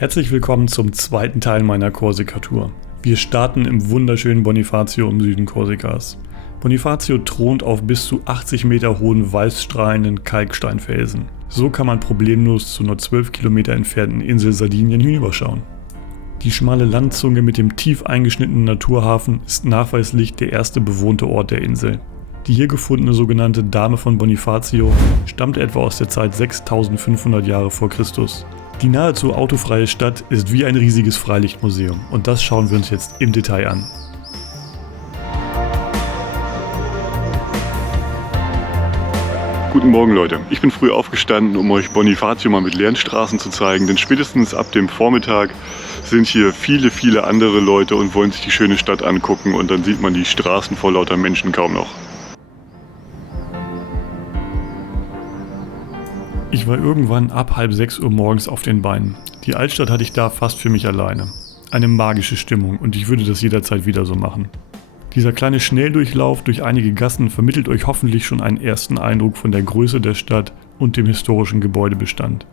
Herzlich willkommen zum zweiten Teil meiner Korsika-Tour. Wir starten im wunderschönen Bonifacio im Süden Korsikas. Bonifacio thront auf bis zu 80 Meter hohen weißstrahlenden Kalksteinfelsen. So kann man problemlos zur nur 12 Kilometer entfernten Insel Sardinien hinüberschauen. Die schmale Landzunge mit dem tief eingeschnittenen Naturhafen ist nachweislich der erste bewohnte Ort der Insel. Die hier gefundene sogenannte Dame von Bonifacio stammt etwa aus der Zeit 6500 Jahre vor Christus. Die nahezu autofreie Stadt ist wie ein riesiges Freilichtmuseum und das schauen wir uns jetzt im Detail an. Guten Morgen Leute, ich bin früh aufgestanden, um euch Bonifacio mal mit leeren Straßen zu zeigen, denn spätestens ab dem Vormittag sind hier viele andere Leute und wollen sich die schöne Stadt angucken und dann sieht man die Straßen vor lauter Menschen kaum noch. Ich war irgendwann ab 5:30 Uhr morgens auf den Beinen. Die Altstadt hatte ich da fast für mich alleine. Eine magische Stimmung und ich würde das jederzeit wieder so machen. Dieser kleine Schnelldurchlauf durch einige Gassen vermittelt euch hoffentlich schon einen ersten Eindruck von der Größe der Stadt und dem historischen Gebäudebestand.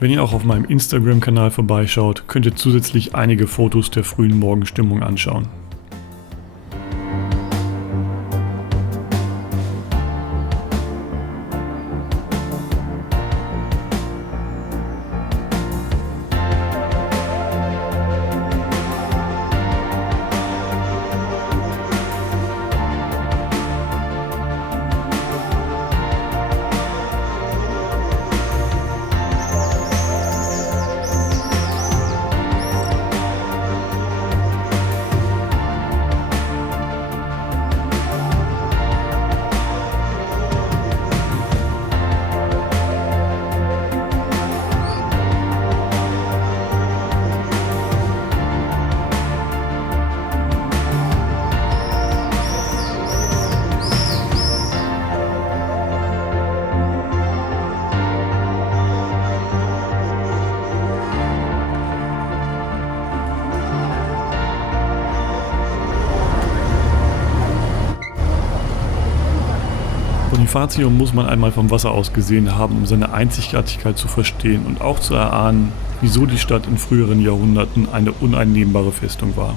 Wenn ihr auch auf meinem Instagram-Kanal vorbeischaut, könnt ihr zusätzlich einige Fotos der frühen Morgenstimmung anschauen. Bonifacio muss man einmal vom Wasser aus gesehen haben, um seine Einzigartigkeit zu verstehen und auch zu erahnen, wieso die Stadt in früheren Jahrhunderten eine uneinnehmbare Festung war.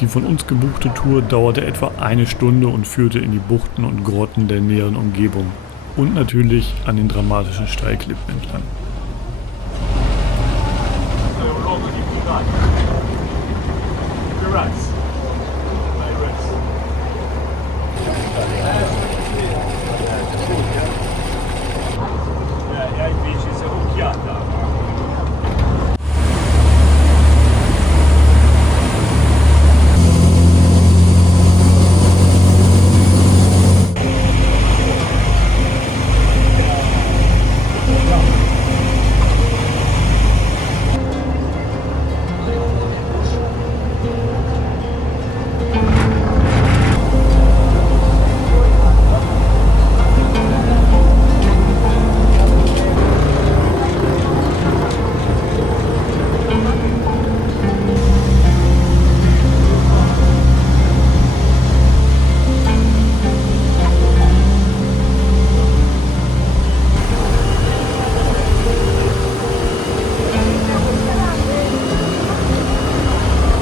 Die von uns gebuchte Tour dauerte etwa eine Stunde und führte in die Buchten und Grotten der näheren Umgebung und natürlich an den dramatischen Steilklippen entlang.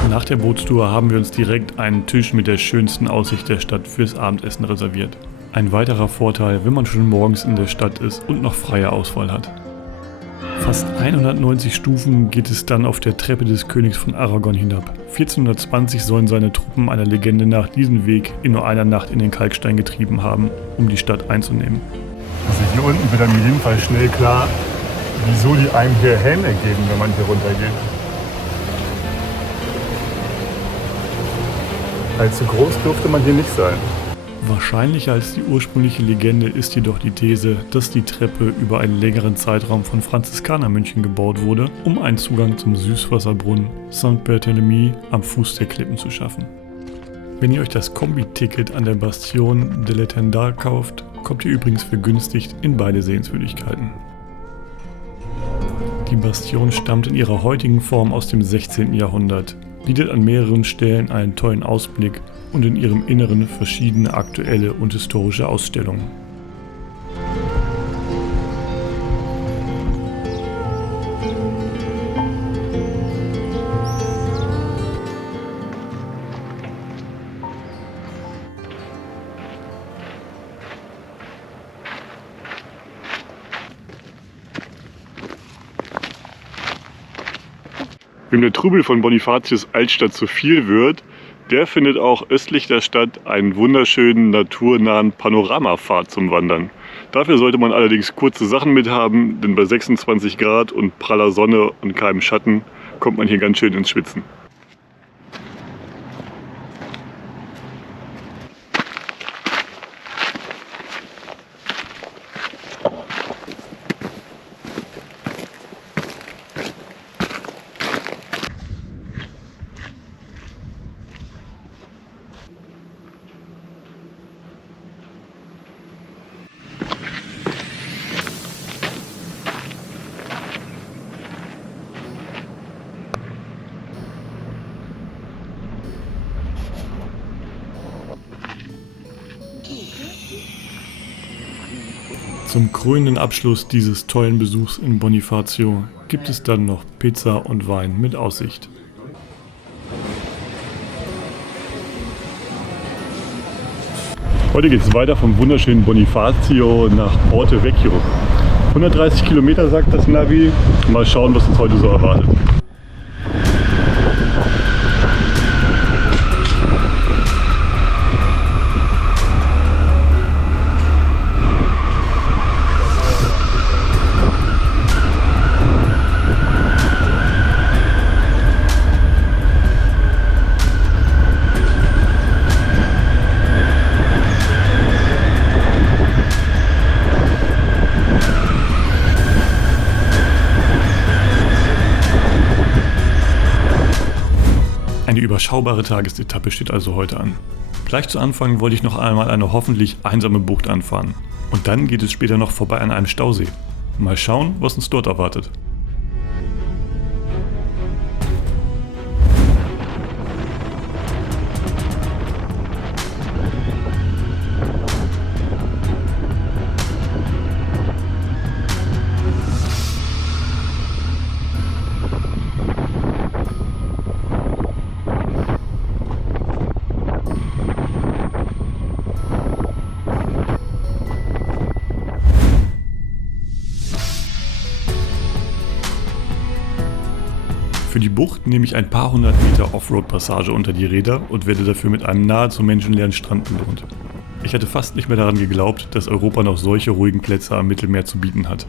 Nach der Bootstour haben wir uns direkt einen Tisch mit der schönsten Aussicht der Stadt fürs Abendessen reserviert. Ein weiterer Vorteil, wenn man schon morgens in der Stadt ist und noch freie Auswahl hat. Fast 190 Stufen geht es dann auf der Treppe des Königs von Aragon hinab. 1420 sollen seine Truppen einer Legende nach diesen Weg in nur einer Nacht in den Kalkstein getrieben haben, um die Stadt einzunehmen. Also hier unten wird dann auf jeden Fall schnell klar, wieso die einem hier Helme geben, wenn man hier runtergeht. Allzu groß durfte man hier nicht sein. Wahrscheinlicher als die ursprüngliche Legende ist jedoch die These, dass die Treppe über einen längeren Zeitraum von Franziskanermönchen gebaut wurde, um einen Zugang zum Süßwasserbrunnen Saint-Barthélemy am Fuß der Klippen zu schaffen. Wenn ihr euch das Kombi-Ticket an der Bastion de l'Étendard kauft, kommt ihr übrigens vergünstigt in beide Sehenswürdigkeiten. Die Bastion stammt in ihrer heutigen Form aus dem 16. Jahrhundert. bietet an mehreren Stellen einen tollen Ausblick und in ihrem Inneren verschiedene aktuelle und historische Ausstellungen. Wem der Trubel von Bonifatius Altstadt zu viel wird, der findet auch östlich der Stadt einen wunderschönen, naturnahen Panoramapfad zum Wandern. Dafür sollte man allerdings kurze Sachen mithaben, denn bei 26 Grad und praller Sonne und keinem Schatten kommt man hier ganz schön ins Schwitzen. Zum krönenden Abschluss dieses tollen Besuchs in Bonifacio gibt es dann noch Pizza und Wein mit Aussicht. Heute geht es weiter vom wunderschönen Bonifacio nach Porto Vecchio. 130 Kilometer sagt das Navi. Mal schauen, was uns heute so erwartet. Eine überschaubare Tagesetappe steht also heute an. Gleich zu Anfang wollte ich noch einmal eine hoffentlich einsame Bucht anfahren. Und dann geht es später noch vorbei an einem Stausee. Mal schauen, was uns dort erwartet. Für die Bucht nehme ich ein paar hundert Meter Offroad-Passage unter die Räder und werde dafür mit einem nahezu menschenleeren Strand belohnt. Ich hatte fast nicht mehr daran geglaubt, dass Europa noch solche ruhigen Plätze am Mittelmeer zu bieten hat.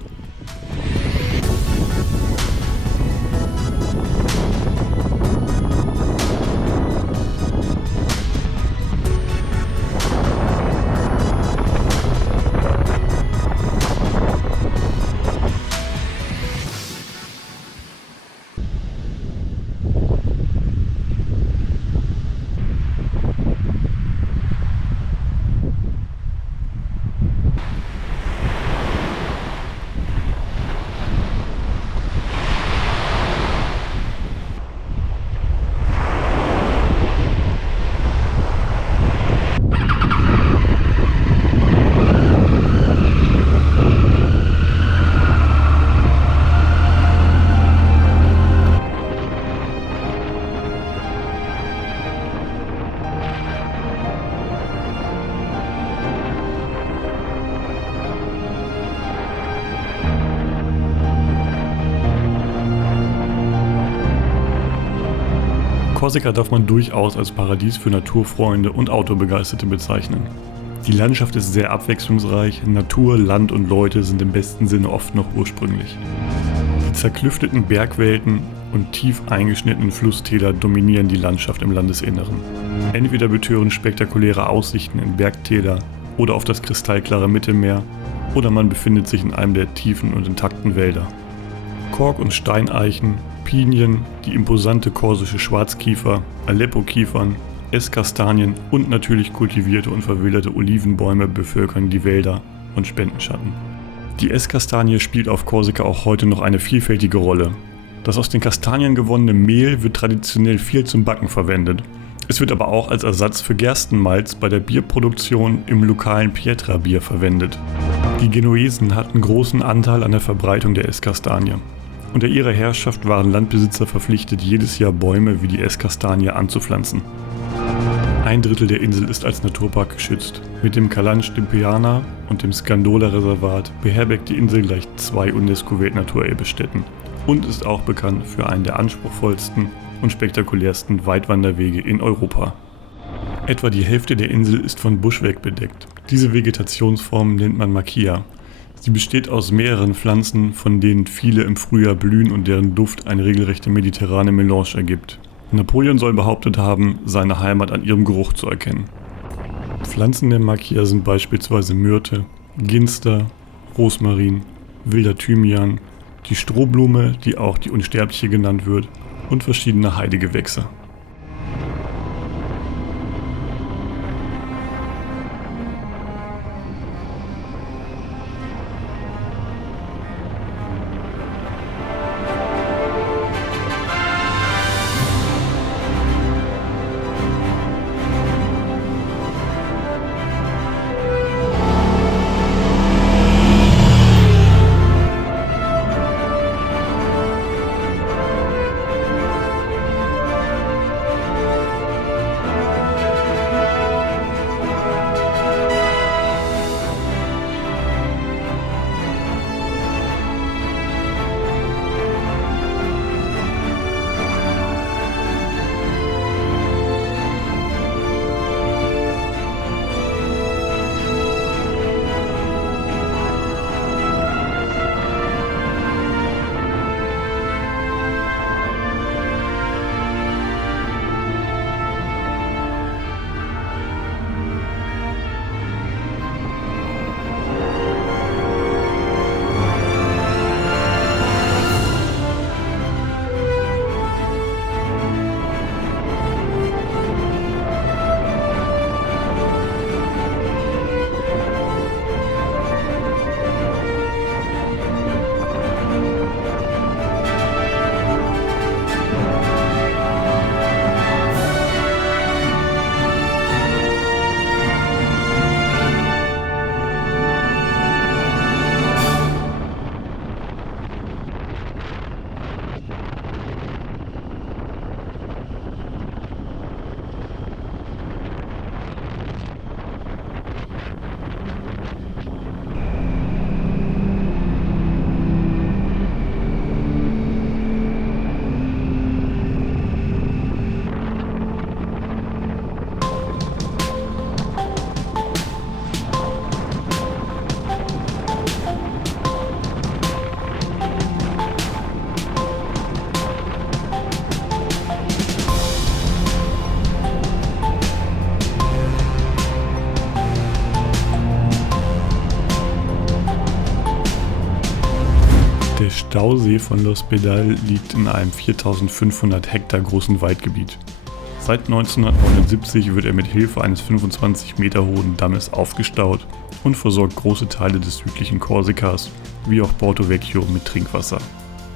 Korsika darf man durchaus als Paradies für Naturfreunde und Autobegeisterte bezeichnen. Die Landschaft ist sehr abwechslungsreich, Natur, Land und Leute sind im besten Sinne oft noch ursprünglich. Die zerklüfteten Bergwelten und tief eingeschnittenen Flusstäler dominieren die Landschaft im Landesinneren. Entweder betören spektakuläre Aussichten in Bergtäler oder auf das kristallklare Mittelmeer, oder man befindet sich in einem der tiefen und intakten Wälder. Kork- und Steineichen, Pinien, die imposante korsische Schwarzkiefer, Aleppo-Kiefern, Esskastanien und natürlich kultivierte und verwilderte Olivenbäume bevölkern die Wälder und spenden Schatten. Die Esskastanie spielt auf Korsika auch heute noch eine vielfältige Rolle. Das aus den Kastanien gewonnene Mehl wird traditionell viel zum Backen verwendet. Es wird aber auch als Ersatz für Gerstenmalz bei der Bierproduktion im lokalen Pietra-Bier verwendet. Die Genuesen hatten großen Anteil an der Verbreitung der Esskastanie. Unter ihrer Herrschaft waren Landbesitzer verpflichtet, jedes Jahr Bäume wie die Esskastanie anzupflanzen. Ein Drittel der Insel ist als Naturpark geschützt. Mit dem Calanche di Piana und dem Scandola-Reservat beherbergt die Insel gleich 2 UNESCO-Weltnaturerbestätten. und ist auch bekannt für einen der anspruchsvollsten und spektakulärsten Weitwanderwege in Europa. Etwa die Hälfte der Insel ist von Buschwerk bedeckt. Diese Vegetationsform nennt man Maquia. Sie besteht aus mehreren Pflanzen, von denen viele im Frühjahr blühen und deren Duft eine regelrechte mediterrane Melange ergibt. Napoleon soll behauptet haben, seine Heimat an ihrem Geruch zu erkennen. Pflanzen der Maquia sind beispielsweise Myrte, Ginster, Rosmarin, wilder Thymian, die Strohblume, die auch die Unsterbliche genannt wird, und verschiedene Heidegewächse. Der Stausee von Los Pedal liegt in einem 4500 Hektar großen Waldgebiet. Seit 1979 wird er mit Hilfe eines 25 Meter hohen Dammes aufgestaut und versorgt große Teile des südlichen Korsikas, wie auch Porto Vecchio, mit Trinkwasser.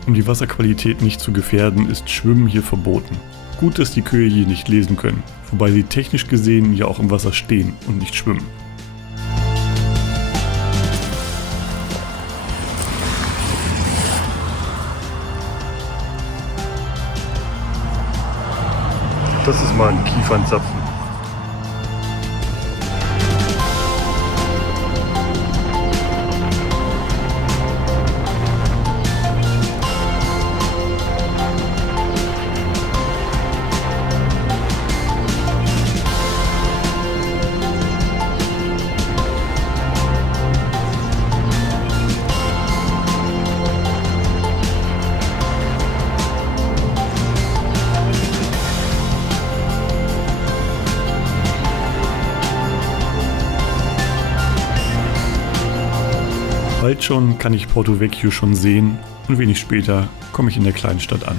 Um die Wasserqualität nicht zu gefährden, ist Schwimmen hier verboten. Gut, dass die Kühe hier nicht lesen können, wobei sie technisch gesehen ja auch im Wasser stehen und nicht schwimmen. Das ist mal ein Kiefernzapfen. Bald schon kann ich Porto Vecchio schon sehen und wenig später komme ich in der kleinen Stadt an.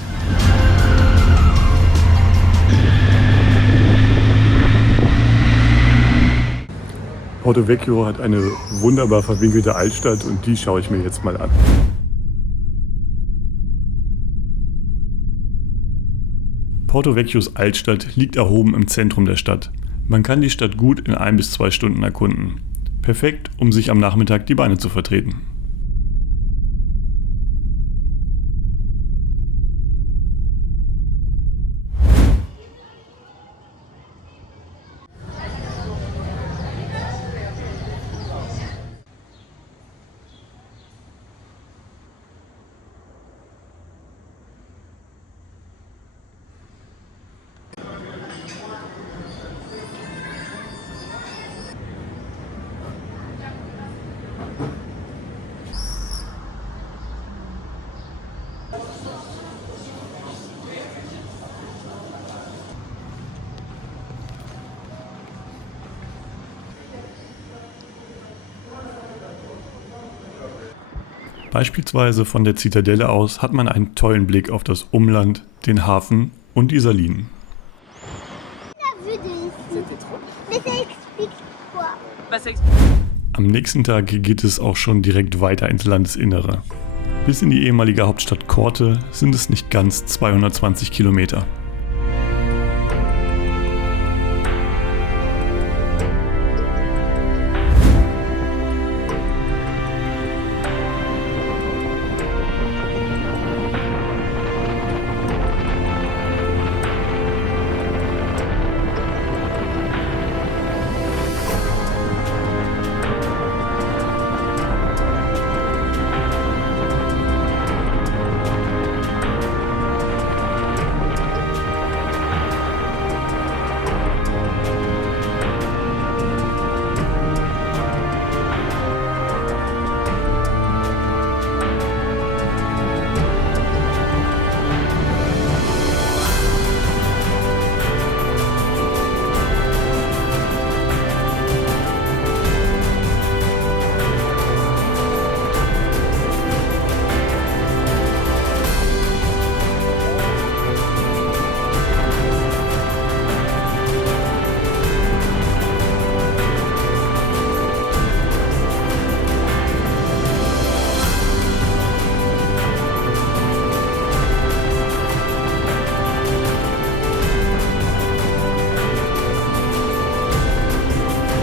Porto Vecchio hat eine wunderbar verwinkelte Altstadt und die schaue ich mir jetzt mal an. Porto Vecchios Altstadt liegt erhoben im Zentrum der Stadt. Man kann die Stadt gut in 1 bis 2 Stunden erkunden. Perfekt, um sich am Nachmittag die Beine zu vertreten. Beispielsweise von der Zitadelle aus hat man einen tollen Blick auf das Umland, den Hafen und die Salinen. Am nächsten Tag geht es auch schon direkt weiter ins Landesinnere. Bis in die ehemalige Hauptstadt Corte sind es nicht ganz 220 Kilometer.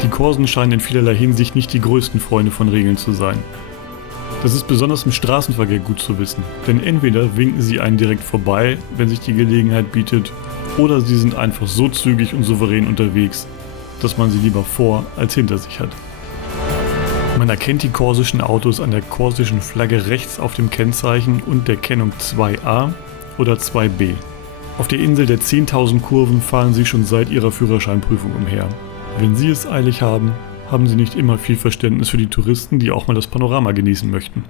Die Korsen scheinen in vielerlei Hinsicht nicht die größten Freunde von Regeln zu sein. Das ist besonders im Straßenverkehr gut zu wissen, denn entweder winken sie einen direkt vorbei, wenn sich die Gelegenheit bietet, oder sie sind einfach so zügig und souverän unterwegs, dass man sie lieber vor als hinter sich hat. Man erkennt die korsischen Autos an der korsischen Flagge rechts auf dem Kennzeichen und der Kennung 2a oder 2b. Auf der Insel der 10.000 Kurven fahren sie schon seit ihrer Führerscheinprüfung umher. Wenn Sie es eilig haben, haben Sie nicht immer viel Verständnis für die Touristen, die auch mal das Panorama genießen möchten.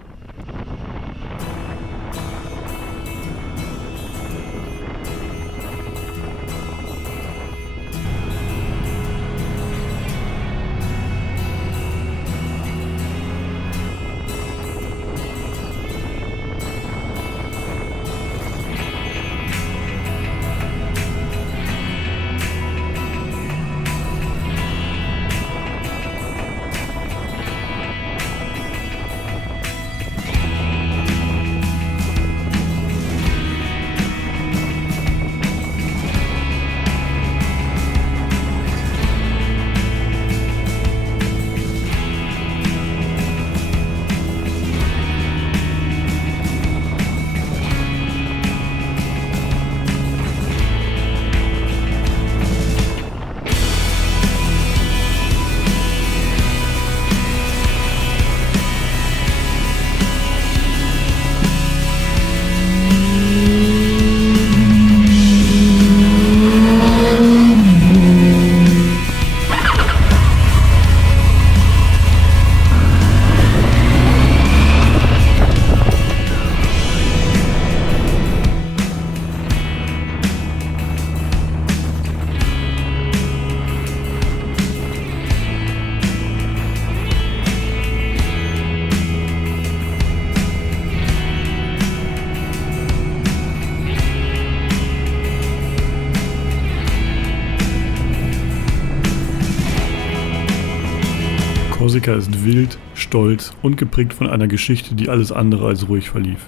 Korsika ist wild, stolz und geprägt von einer Geschichte, die alles andere als ruhig verlief.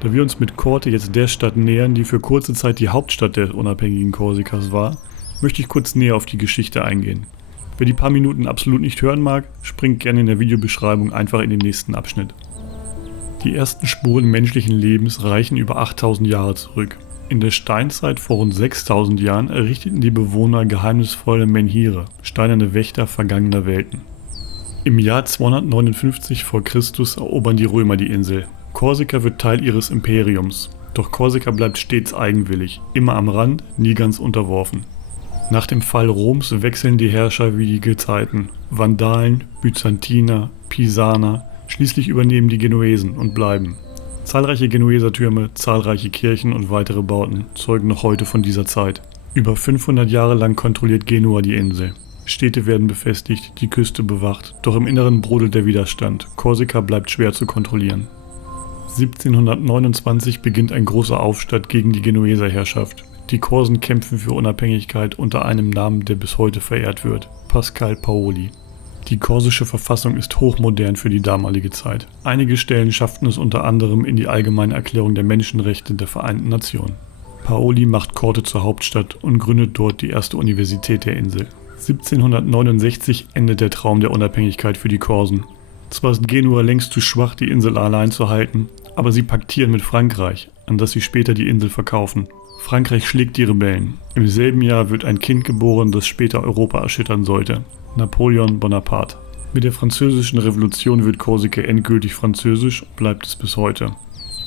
Da wir uns mit Corte jetzt der Stadt nähern, die für kurze Zeit die Hauptstadt der unabhängigen Korsikas war, möchte ich kurz näher auf die Geschichte eingehen. Wer die paar Minuten absolut nicht hören mag, springt gerne in der Videobeschreibung einfach in den nächsten Abschnitt. Die ersten Spuren menschlichen Lebens reichen über 8000 Jahre zurück. In der Steinzeit vor rund 6000 Jahren errichteten die Bewohner geheimnisvolle Menhire, steinerne Wächter vergangener Welten. Im Jahr 259 v. Chr. erobern die Römer die Insel. Korsika wird Teil ihres Imperiums, doch Korsika bleibt stets eigenwillig, immer am Rand, nie ganz unterworfen. Nach dem Fall Roms wechseln die Herrscher wie die Gezeiten. Vandalen, Byzantiner, Pisaner, schließlich übernehmen die Genuesen und bleiben. Zahlreiche Genuesertürme, zahlreiche Kirchen und weitere Bauten zeugen noch heute von dieser Zeit. Über 500 Jahre lang kontrolliert Genua die Insel. Städte werden befestigt, die Küste bewacht, doch im Inneren brodelt der Widerstand. Korsika bleibt schwer zu kontrollieren. 1729 beginnt ein großer Aufstand gegen die Genueser-Herrschaft. Die Korsen kämpfen für Unabhängigkeit unter einem Namen, der bis heute verehrt wird: Pascal Paoli. Die korsische Verfassung ist hochmodern für die damalige Zeit. Einige Stellen schafften es unter anderem in die Allgemeine Erklärung der Menschenrechte der Vereinten Nationen. Paoli macht Korte zur Hauptstadt und gründet dort die erste Universität der Insel. 1769 endet der Traum der Unabhängigkeit für die Korsen. Zwar ist Genua längst zu schwach, die Insel allein zu halten, aber sie paktieren mit Frankreich, an das sie später die Insel verkaufen. Frankreich schlägt die Rebellen. Im selben Jahr wird ein Kind geboren, das später Europa erschüttern sollte: Napoleon Bonaparte. Mit der Französischen Revolution wird Korsika endgültig französisch und bleibt es bis heute.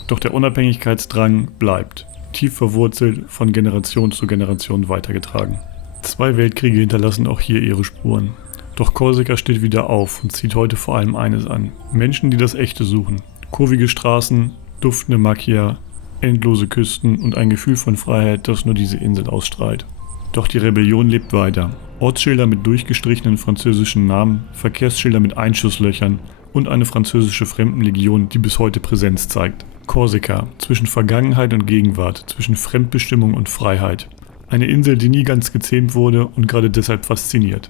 Doch der Unabhängigkeitsdrang bleibt, tief verwurzelt, von Generation zu Generation weitergetragen. 2 Weltkriege hinterlassen auch hier ihre Spuren. Doch Korsika steht wieder auf und zieht heute vor allem eines an: Menschen, die das Echte suchen. Kurvige Straßen, duftende Macchia, endlose Küsten und ein Gefühl von Freiheit, das nur diese Insel ausstrahlt. Doch die Rebellion lebt weiter. Ortsschilder mit durchgestrichenen französischen Namen, Verkehrsschilder mit Einschusslöchern und eine französische Fremdenlegion, die bis heute Präsenz zeigt. Korsika, zwischen Vergangenheit und Gegenwart, zwischen Fremdbestimmung und Freiheit. Eine Insel, die nie ganz gezähmt wurde und gerade deshalb fasziniert.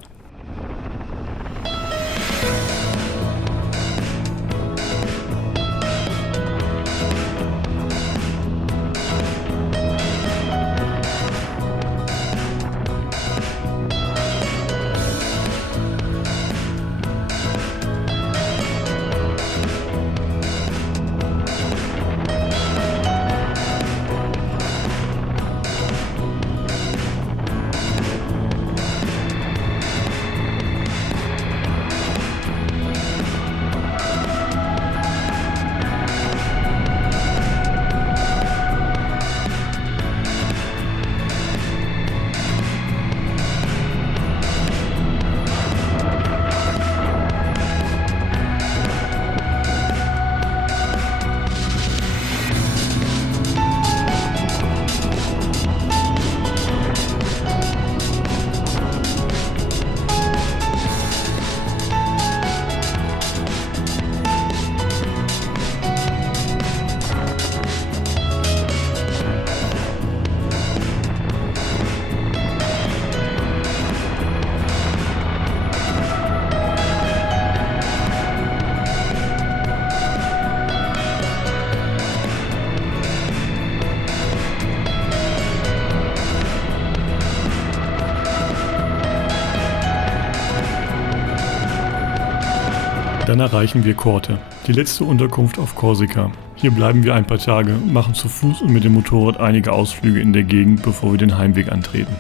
Dann erreichen wir Korte, die letzte Unterkunft auf Korsika. Hier bleiben wir ein paar Tage, machen zu Fuß und mit dem Motorrad einige Ausflüge in der Gegend, bevor wir den Heimweg antreten.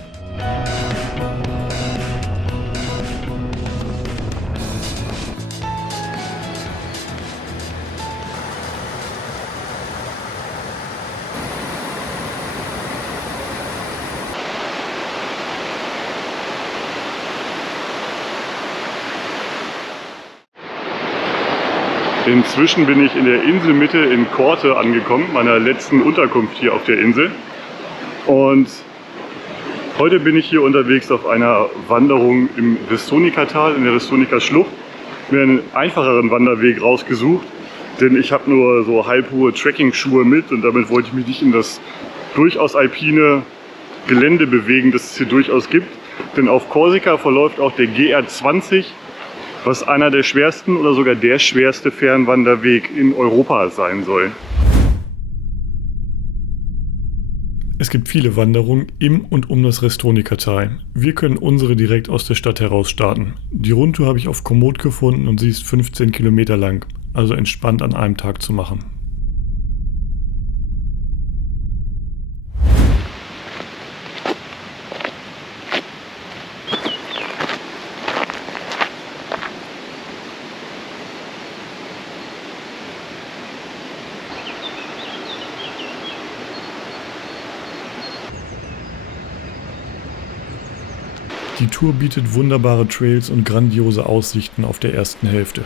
Inzwischen bin ich in der Inselmitte in Korte angekommen, meiner letzten Unterkunft hier auf der Insel. Und heute bin ich hier unterwegs auf einer Wanderung im Restonica-Tal, in der Restonica-Schlucht. Mir einen einfacheren Wanderweg rausgesucht, denn ich habe nur so halbhohe Trekking-Schuhe mit und damit wollte ich mich nicht in das durchaus alpine Gelände bewegen, das es hier durchaus gibt. Denn auf Korsika verläuft auch der GR20, was einer der schwersten oder sogar der schwerste Fernwanderweg in Europa sein soll. Es gibt viele Wanderungen im und um das Restonica-Tal. Wir können unsere direkt aus der Stadt heraus starten. Die Rundtour habe ich auf Komoot gefunden und sie ist 15 Kilometer lang, also entspannt an einem Tag zu machen. Die Tour bietet wunderbare Trails und grandiose Aussichten auf der ersten Hälfte.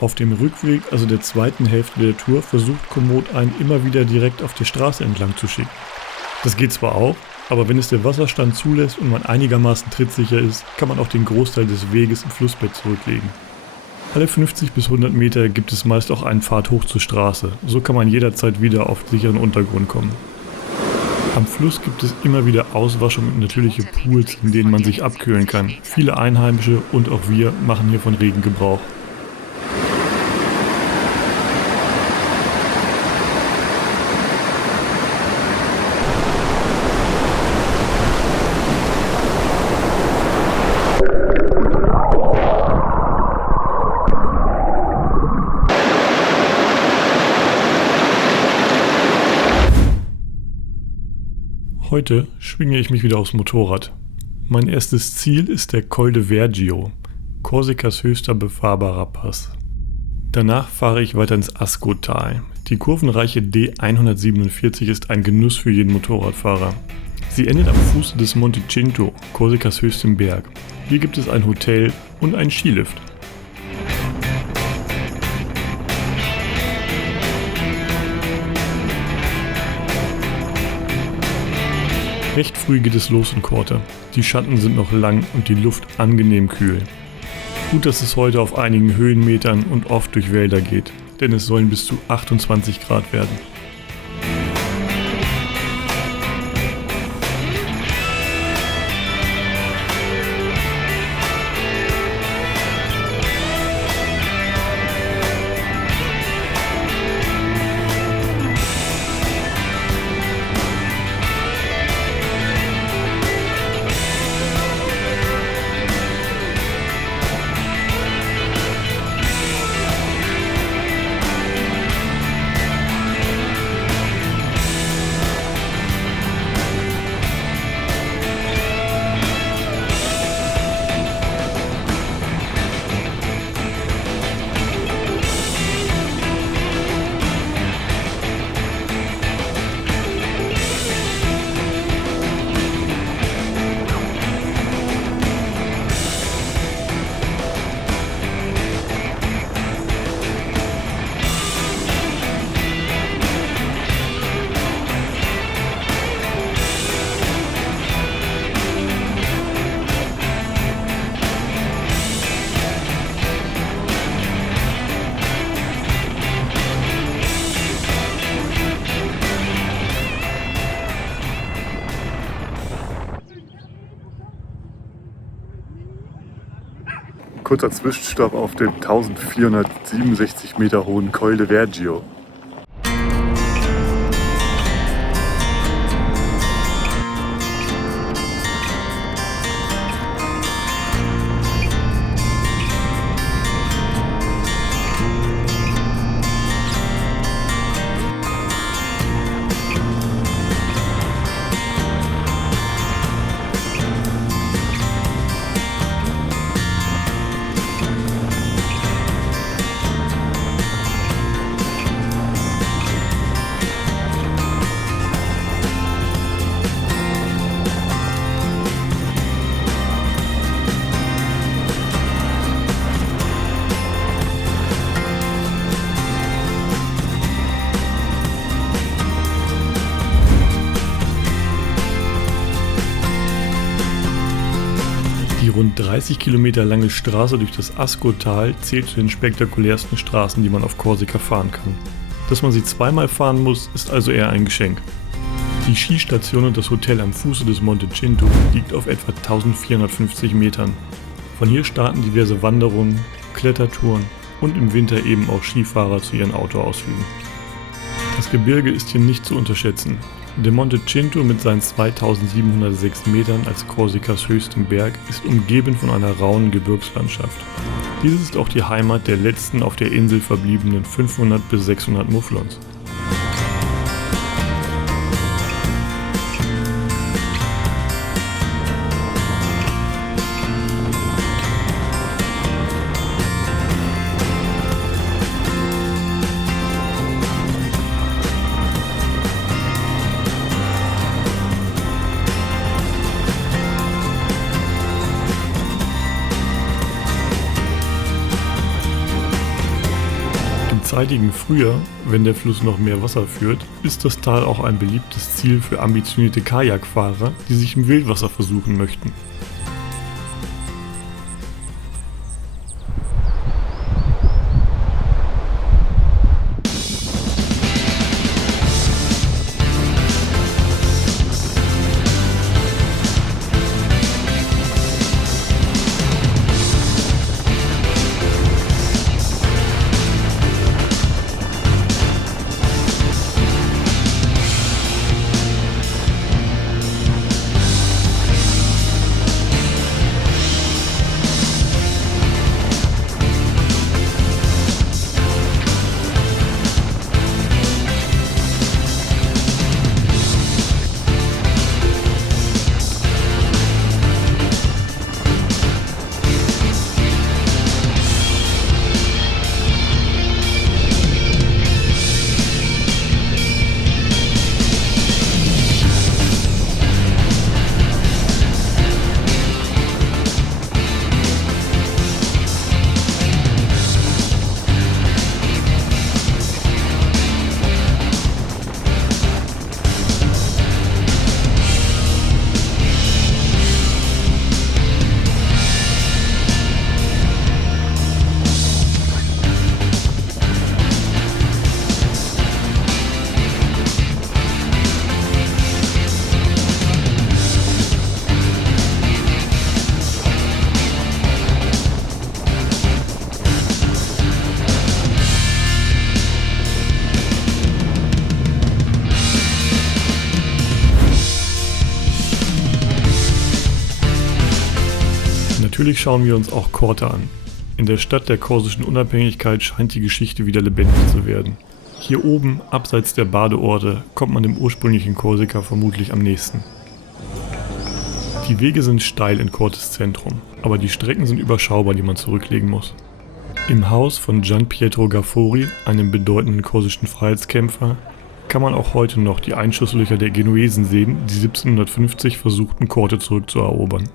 Auf dem Rückweg, also der zweiten Hälfte der Tour, versucht Komoot einen immer wieder direkt auf der Straße entlang zu schicken. Das geht zwar auch, aber wenn es der Wasserstand zulässt und man einigermaßen trittsicher ist, kann man auch den Großteil des Weges im Flussbett zurücklegen. Alle 50 bis 100 Meter gibt es meist auch einen Pfad hoch zur Straße, so kann man jederzeit wieder auf sicheren Untergrund kommen. Am Fluss gibt es immer wieder Auswaschung und natürliche Pools, in denen man sich abkühlen kann. Viele Einheimische und auch wir machen hier von Regen Gebrauch. Heute schwinge ich mich wieder aufs Motorrad. Mein erstes Ziel ist der Col de Vergio, Korsikas höchster befahrbarer Pass. Danach fahre ich weiter ins Ascotal. Die kurvenreiche D147 ist ein Genuss für jeden Motorradfahrer. Sie endet am Fuße des Monte Cinto, Korsikas höchstem Berg. Hier gibt es ein Hotel und einen Skilift. Recht früh geht es los in Korte. Die Schatten sind noch lang und die Luft angenehm kühl. Gut, dass es heute auf einigen Höhenmetern und oft durch Wälder geht, denn es sollen bis zu 28 Grad werden. Kurzer Zwischenstopp auf dem 1467 Meter hohen Col de Vergio. Die rund 30 Kilometer lange Straße durch das Ascotal zählt zu den spektakulärsten Straßen, die man auf Korsika fahren kann. Dass man sie zweimal fahren muss, ist also eher ein Geschenk. Die Skistation und das Hotel am Fuße des Monte Cinto liegt auf etwa 1450 Metern. Von hier starten diverse Wanderungen, Klettertouren und im Winter eben auch Skifahrer zu ihren Outdoor-Ausflügen. Das Gebirge ist hier nicht zu unterschätzen. Der Monte Cinto mit seinen 2706 Metern als Korsikas höchstem Berg ist umgeben von einer rauen Gebirgslandschaft. Dies ist auch die Heimat der letzten auf der Insel verbliebenen 500 bis 600 Mufflons. zeitigen Frühjahr, wenn der Fluss noch mehr Wasser führt, ist das Tal auch ein beliebtes Ziel für ambitionierte Kajakfahrer, die sich im Wildwasser versuchen möchten. Natürlich schauen wir uns auch Korte an. In der Stadt der korsischen Unabhängigkeit scheint die Geschichte wieder lebendig zu werden. Hier oben, abseits der Badeorte, kommt man dem ursprünglichen Korsika vermutlich am nächsten. Die Wege sind steil in Kortes Zentrum, aber die Strecken sind überschaubar, die man zurücklegen muss. Im Haus von Gian Pietro Gafori, einem bedeutenden korsischen Freiheitskämpfer, kann man auch heute noch die Einschusslöcher der Genuesen sehen, die 1750 versuchten, Korte zurückzuerobern.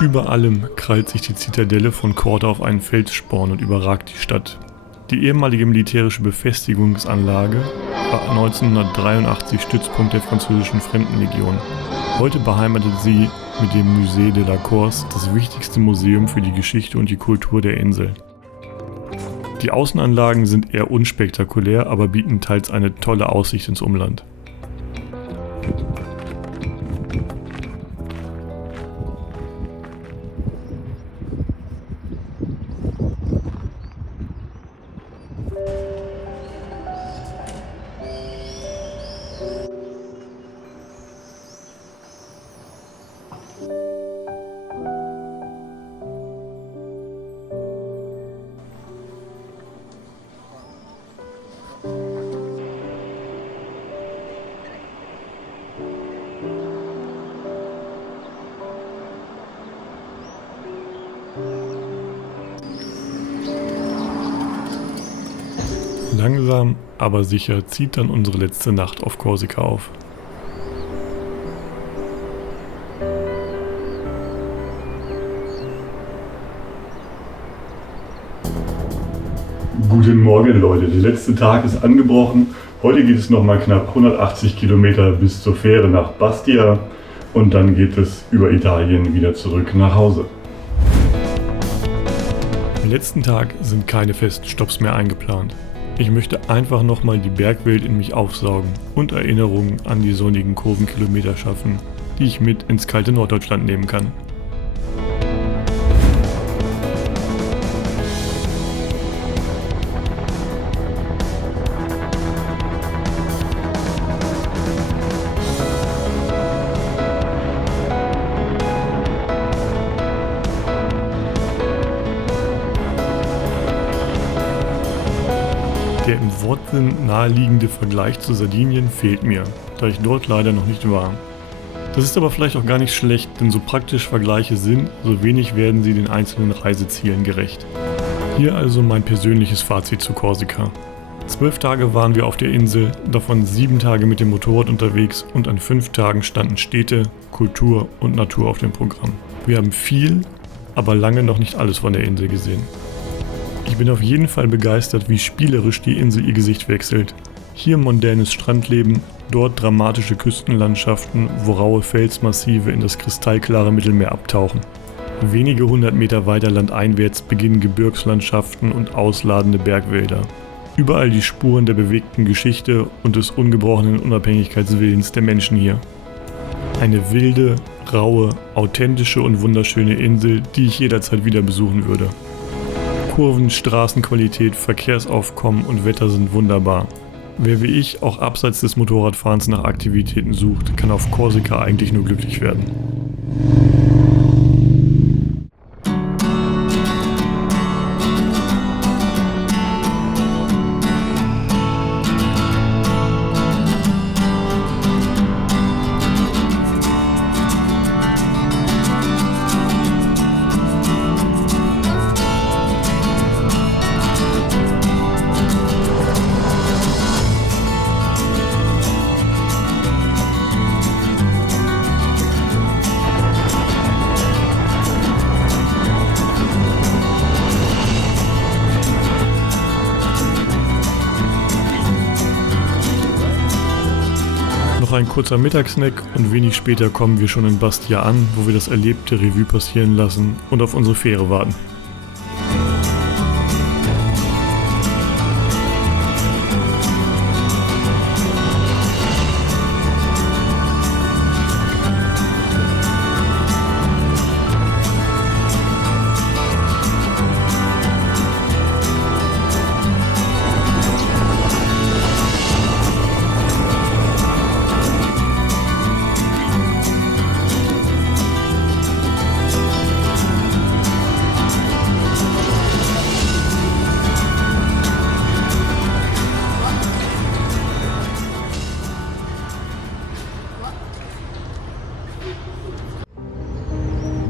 Über allem krallt sich die Zitadelle von Korte auf einen Felssporn und überragt die Stadt. Die ehemalige militärische Befestigungsanlage war 1983 Stützpunkt der französischen Fremdenlegion. Heute beheimatet sie mit dem Musée de la Corse das wichtigste Museum für die Geschichte und die Kultur der Insel. Die Außenanlagen sind eher unspektakulär, aber bieten teils eine tolle Aussicht ins Umland. Langsam, aber sicher zieht dann unsere letzte Nacht auf Korsika auf. Guten Morgen Leute, der letzte Tag ist angebrochen. Heute geht es nochmal knapp 180 Kilometer bis zur Fähre nach Bastia und dann geht es über Italien wieder zurück nach Hause. Am letzten Tag sind keine festen Stopps mehr eingeplant. Ich möchte einfach nochmal die Bergwelt in mich aufsaugen und Erinnerungen an die sonnigen Kurvenkilometer schaffen, die ich mit ins kalte Norddeutschland nehmen kann. Der im Wortsinn naheliegende Vergleich zu Sardinien fehlt mir, da ich dort leider noch nicht war. Das ist aber vielleicht auch gar nicht schlecht, denn so praktisch Vergleiche sind, so wenig werden sie den einzelnen Reisezielen gerecht. Hier also mein persönliches Fazit zu Korsika. 12 Tage waren wir auf der Insel, davon 7 Tage mit dem Motorrad unterwegs und an 5 Tagen standen Städte, Kultur und Natur auf dem Programm. Wir haben viel, aber lange noch nicht alles von der Insel gesehen. Ich bin auf jeden Fall begeistert, wie spielerisch die Insel ihr Gesicht wechselt. Hier mondänes Strandleben, dort dramatische Küstenlandschaften, wo raue Felsmassive in das kristallklare Mittelmeer abtauchen. Wenige 100 Meter weiter landeinwärts beginnen Gebirgslandschaften und ausladende Bergwälder. Überall die Spuren der bewegten Geschichte und des ungebrochenen Unabhängigkeitswillens der Menschen hier. Eine wilde, raue, authentische und wunderschöne Insel, die ich jederzeit wieder besuchen würde. Kurven, Straßenqualität, Verkehrsaufkommen und Wetter sind wunderbar. Wer wie ich auch abseits des Motorradfahrens nach Aktivitäten sucht, kann auf Korsika eigentlich nur glücklich werden. Noch ein kurzer Mittagssnack und wenig später kommen wir schon in Bastia an, wo wir das erlebte Revue passieren lassen und auf unsere Fähre warten.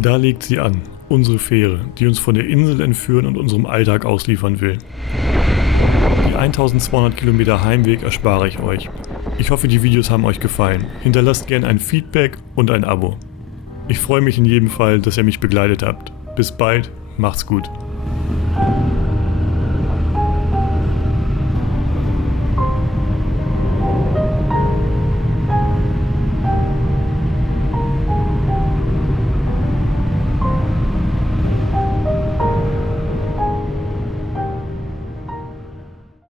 Da legt sie an, unsere Fähre, die uns von der Insel entführen und unserem Alltag ausliefern will. Die 1200 Kilometer Heimweg erspare ich euch. Ich hoffe, die Videos haben euch gefallen. Hinterlasst gerne ein Feedback und ein Abo. Ich freue mich in jedem Fall, dass ihr mich begleitet habt. Bis bald, macht's gut.